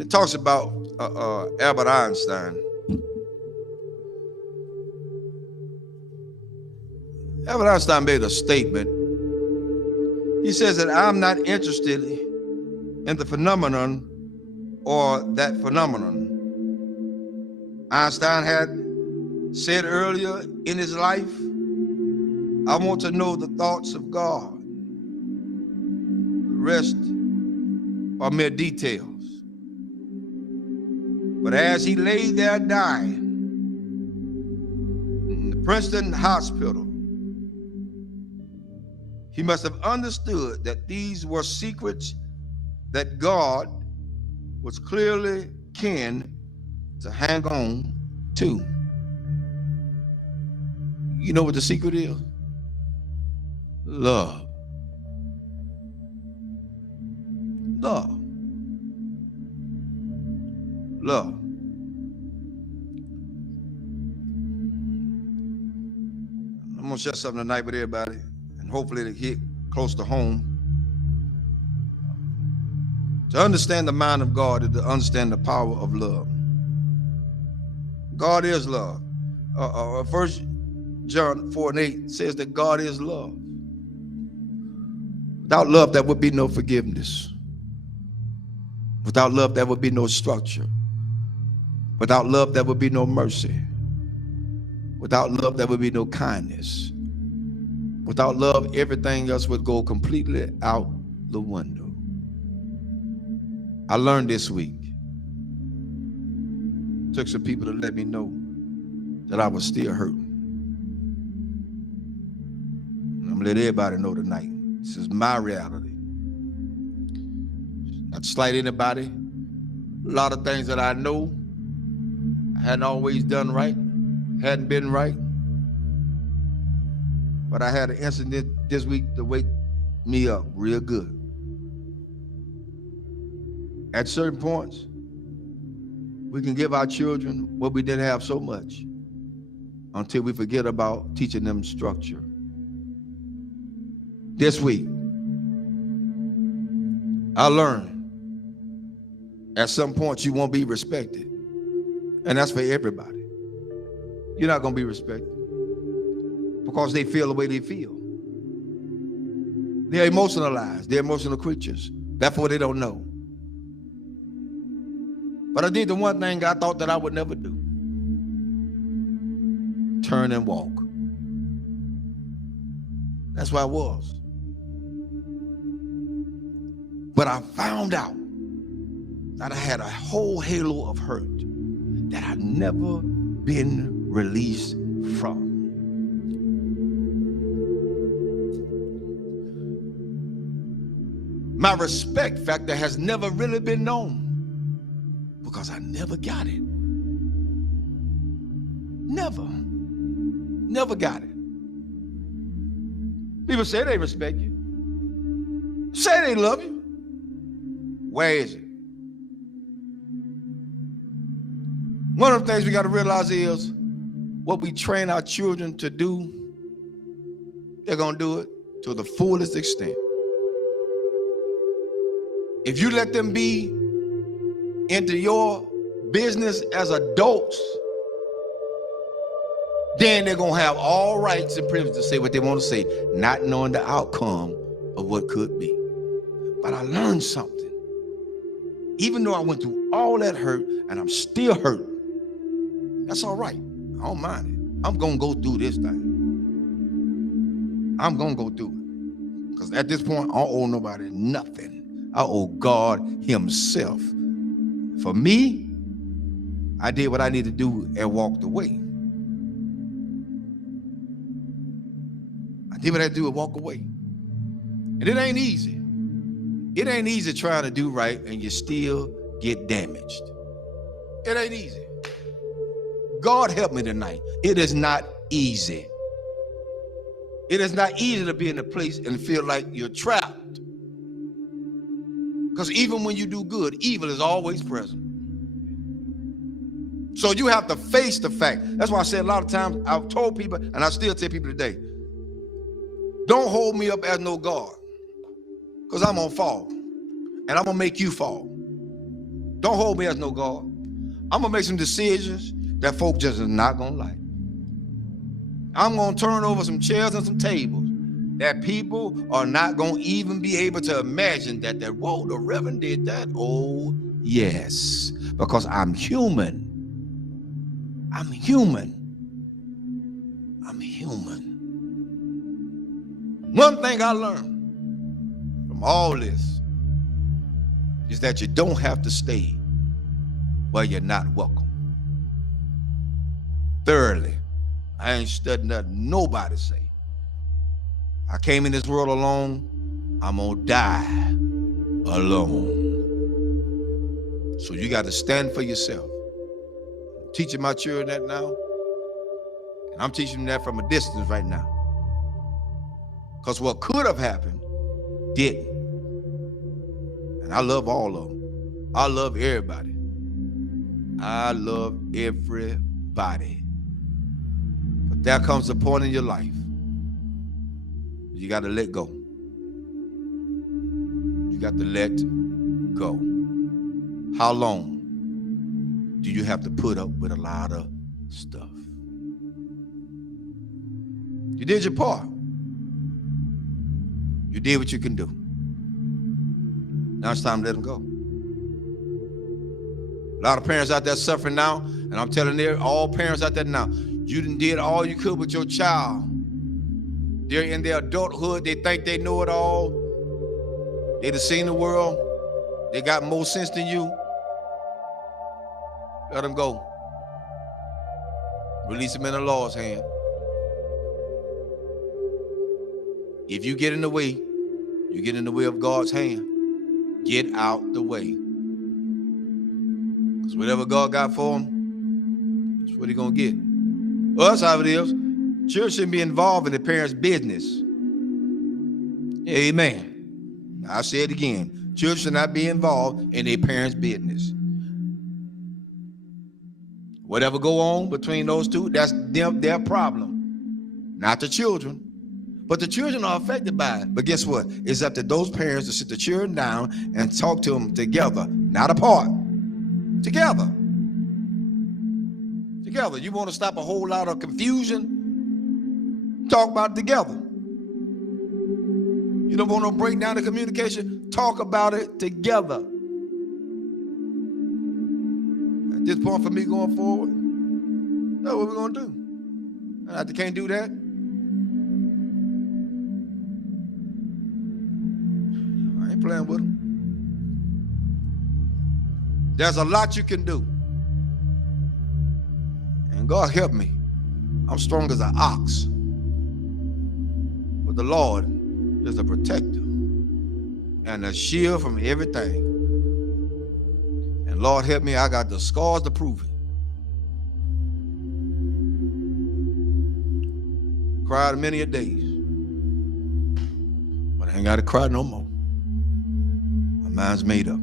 It talks about Albert Einstein. Albert Einstein made a statement. He says that I'm not interested in the phenomenon or that phenomenon. Einstein had said earlier in his life, I want to know the thoughts of God. The rest are mere details. But as he lay there dying in the Princeton hospital, he must have understood that these were secrets that God was clearly keen to hang on to. You know what the secret is? Love. Love. Love. I'm going to share something tonight with everybody, and hopefully it'll hit close to home. To understand the mind of God is to understand the power of love. God is love. 1 John 4:8 says that God is love. Without love, there would be no forgiveness. Without love, there would be no structure. Without love, there would be no mercy. Without love, there would be no kindness. Without love, everything else would go completely out the window. I learned this week. Took some people to let me know that I was still hurting. And I'm gonna let everybody know tonight. This is my reality. Not to slight anybody. A lot of things that I know I hadn't always done right, hadn't been right. But I had an incident this week to wake me up real good. At certain points, we can give our children what we didn't have so much until we forget about teaching them structure. This week, I learned at some point you won't be respected. And that's for everybody. You're not going to be respected because they feel the way they feel. They're emotionalized. They're emotional creatures. Therefore, they don't know. But I did the one thing I thought that I would never do. Turn and walk. That's where I was. But I found out that I had a whole halo of hurt that I'd never been released from. My respect factor has never really been known because I never got it. Never got it. People say they respect you. Say they love you. Where is it? One of the things we got to realize is what we train our children to do, they're going to do it to the fullest extent. If you let them be into your business as adults, then they're going to have all rights and privileges to say what they want to say, not knowing the outcome of what could be. But I learned something. Even though I went through all that hurt and I'm still hurting, that's all right. I don't mind it. I'm going to go through this thing. I'm going to go through it. Because at this point, I don't owe nobody nothing. I owe God himself. For me, I did what I needed to do and walked away. I did what I had to do and walk away. And it ain't easy. It ain't easy trying to do right and you still get damaged. It ain't easy. God help me tonight. It is not easy. It is not easy to be in a place and feel like you're trapped. Because even when you do good, evil is always present. So you have to face the fact. That's why I said a lot of times, I've told people, and I still tell people today, don't hold me up as no God. Because I'm going to fall. And I'm going to make you fall. Don't hold me as no God. I'm going to make some decisions that folk just is not going to like. I'm going to turn over some chairs and some tables that people are not going to even be able to imagine that, whoa, the Reverend did that. Oh, yes, because I'm human. I'm human. I'm human. One thing I learned from all this is that you don't have to stay where you're not welcome. Thirdly, I ain't studying nothing nobody say. I came in this world alone. I'm gonna die alone. So you got to stand for yourself. I'm teaching my children that now, and I'm teaching them that from a distance right now. Because what could have happened didn't. And I love all of them. I love everybody. I love everybody. But there comes a point in your life you got to let go. You got to let go. How long do you have to put up with a lot of stuff? You did your part. You did what you can do. Now it's time to let them go. A lot of parents out there suffering now, and I'm telling all parents out there now, you done did all you could with your child. They're in their adulthood. They think they know it all. They done seen the world. They got more sense than you. Let them go. Release them in the Lord's hand. If you get in the way, you get in the way of God's hand. Get out the way. Because whatever God got for them, that's what he's going to get. Well, that's how it is. Children shouldn't be involved in the parents' business. Amen. I'll say it again. Children should not be involved in their parents' business. Whatever go on between those two, that's their problem. Not the children. But the children are affected by it. But guess what? It's up to those parents to sit the children down and talk to them together, not apart. Together. Together. You want to stop a whole lot of confusion? Talk about it together. You don't want to break down the communication? Talk about it together. At this point for me going forward, that's what we're going to do. And if they can't do that, I ain't playing with them. There's a lot you can do. And God help me. I'm strong as an ox. But the Lord is a protector and a shield from everything. And Lord help me, I got the scars to prove it. Cried many a days. But I ain't got to cry no more. My mind's made up.